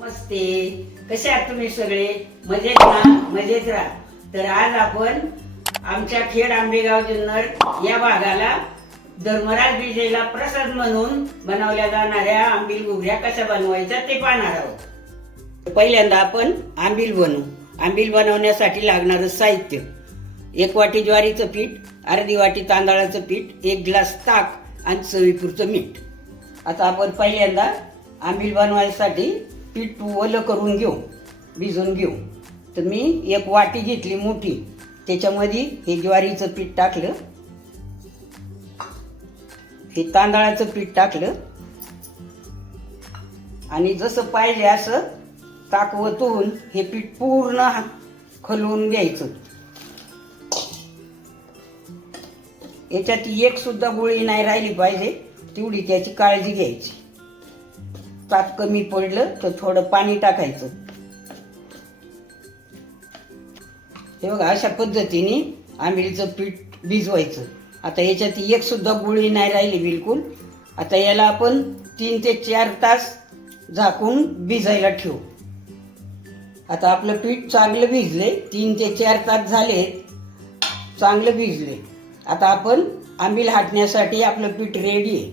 नमस्ते. कसे आहात तुम्ही सगळे? मजेत ना? मजेत राहा. तर आज आपण आमच्या खेड आंबेगाव जुन्नर या भागाला धर्मराज विजयला प्रसाद म्हणून बनवल्या जाणाऱ्या आंबील गुगऱ्या कशा बनवायच्या ते पाहणार आहोत. पहिल्यांदा आपण आंबील बनवू. आंबील बनवण्यासाठी लागणारं साहित्य. एक वाटी ज्वारीचं पीठ अर्धी वाटी तांदळाचं पीठ एक ग्लास ताक आणि चवीपुरतं मीठ. आता आपण पहिल्यांदा आंबील बनवायसाठी पीठ ओलं करून घेऊ भिजून घेऊ. तर मी एक वाटी घेतली मोठी. त्याच्यामध्ये हे ज्वारीचं पीठ टाकलं. हे तांदळाचं पीठ टाकलं. आणि जसं पाहिजे असं ताकवतून हे पीठ पूर्ण खलवून घ्यायचं. याच्यात एक सुद्धा गोळी नाही राहिली पाहिजे तेवढी त्याची काळजी घ्यायची. ताप कमी पडलं तर थोडं पाणी टाकायचं. हे बघा अशा पद्धतीने आंबिलीचं पीठ भिजवायचं. आता याच्यात एक सुद्धा गोळी नाही राहिली बिलकुल. आता याला आपण तीन ते चार तास झाकून भिजायला ठेवू. आता आपलं पीठ चांगलं भिजले तीन ते चार तास झाले चांगलं भिजले. आता आपण आंबील हाटण्यासाठी आपलं पीठ रेडी आहे.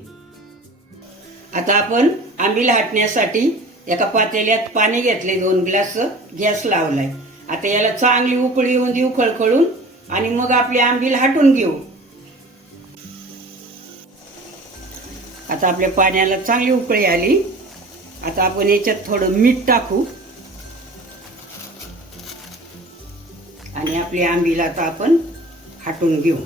आता आपण आंबील हाटण्यासाठी एका पातेल्यात पाणी घेतले दोन ग्लास गॅस लावलाय. आता याला चांगली उकळी येऊन देऊ खळखळून आणि मग आपली आंबील हाटून घेऊ. आता आपल्या पाण्याला चांगली उकळी आली. आता आपण याच्यात थोडं मीठ टाकू. आणि आपली आंबील आता आपण हाटून घेऊ.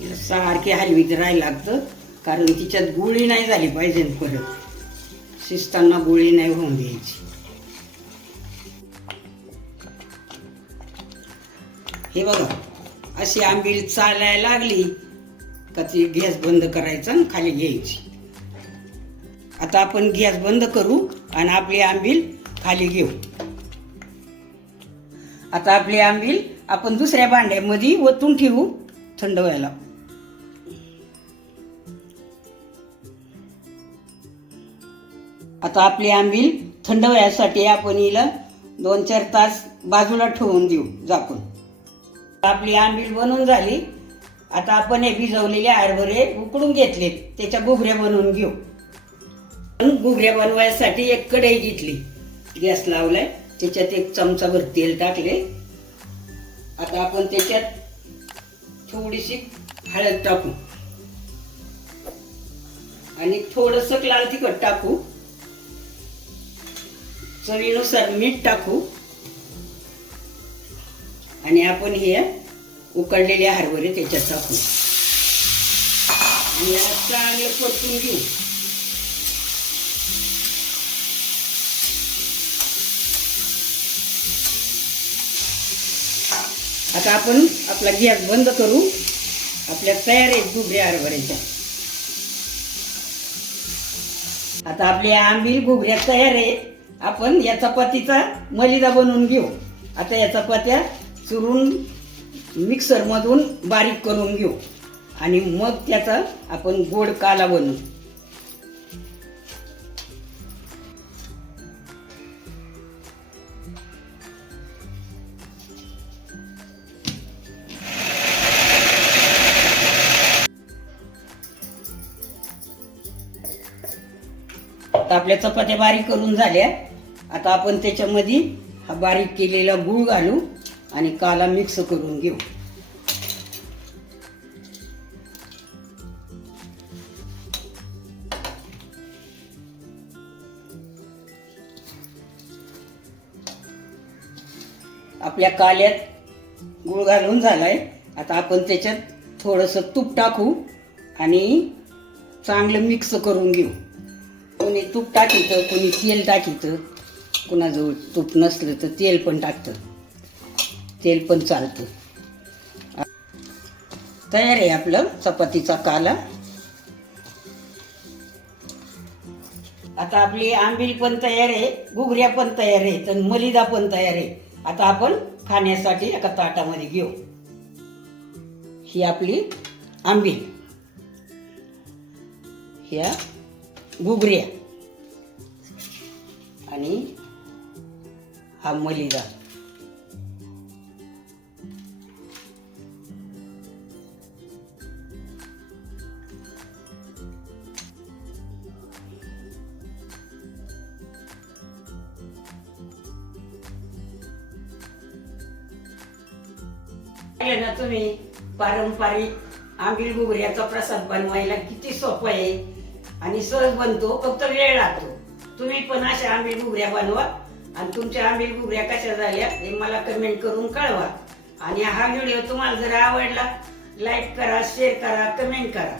सारखी हलवीत राहायला लागतं कारण तिच्यात गोळी नाही झाली पाहिजे परत. शिजताना गोळी नाही होऊन द्यायची. हे बघा अशी आंबील चालायला लागली का ती गॅस बंद करायचा आणि खाली घ्यायची. आता आपण गॅस बंद करू आणि आपली आंबील खाली घेऊ. आता आपली आंबील आपण दुसऱ्या भांड्यामध्ये ओतून ठेवू थंड व्हायला. आता आपली आंबील थंड व्हायसाठी आपण हिला दोन चार तास बाजूला ठेवून देऊ झाकून. आपली आंबील बनवून झाली. आता आपण हे भिजवलेले हरभरे उकडून घेतले त्याच्या घुगऱ्या बनवून घेऊ. पण घुगऱ्या बनवायसाठी एक कढई घेतली. गॅस लावलाय. त्याच्यात एक चमचाभर तेल टाकले. आता आपण त्याच्यात थोडीशी हळद टाकू. आणि थोडस लाल तिखट टाकू. चवीनुसार मीठ टाकू. आणि आपण हे उकडलेले हरभरे त्याच्यात टाकू. आणि याला चांगलं परतून घेऊ. आता आपण आपला गॅस बंद करू. आपल्या तयार आहेत घुबऱ्या हरभऱ्याच्या. आता आपले आंबील घुबऱ्या तयार आहेत. आपण या चपातीचा मलिदा बनवून घेऊ. आता या चपात्या चुरून मिक्सरमधून बारीक करून घेऊ. आणि मग त्याचा आपण गोड काला बनवू. आता आपल्या चपात्या बारीक करून झाल्या. आता आपण त्याच्यामध्ये हा बारीक केलेला गूळ घालू आणि काला मिक्स करून घेऊ. आपल्या काल्यात गुळ घालून झालाय. आता आपण त्याच्यात थोडंसं तूप टाकू आणि चांगलं मिक्स करून घेऊ. कोणी तूप टाकीतं कोणी तेल टाकीतं. कुणाजवळ तूप नसलं तर तेल पण टाकतं. तेल पण चालतं. तयार आहे आपलं चपातीचा काला. आता आपली आंबील पण तयार आहे घुगऱ्या पण तयार आहे तर मलिदा पण तयार आहे. आता आपण खाण्यासाठी एका ताटामध्ये घेऊ. ही आपली आंबील. ह्या घुगऱ्या. आणि हा मलिदा. ना तुम्ही पारंपरिक आंबील घुगऱ्याचा प्रसाद बनवायला किती सोपं आहे. आणि सहज बनतो फक्त वेळ लागतो. तुम्ही पण अशा आंबील घुगऱ्या बनवा. आणि तुमच्या आंबील घुगऱ्या कशा झाल्या हे मला कमेंट करून कळवा. आणि हा व्हिडिओ तुम्हाला जर आवडला लाईक करा शेअर करा कमेंट करा.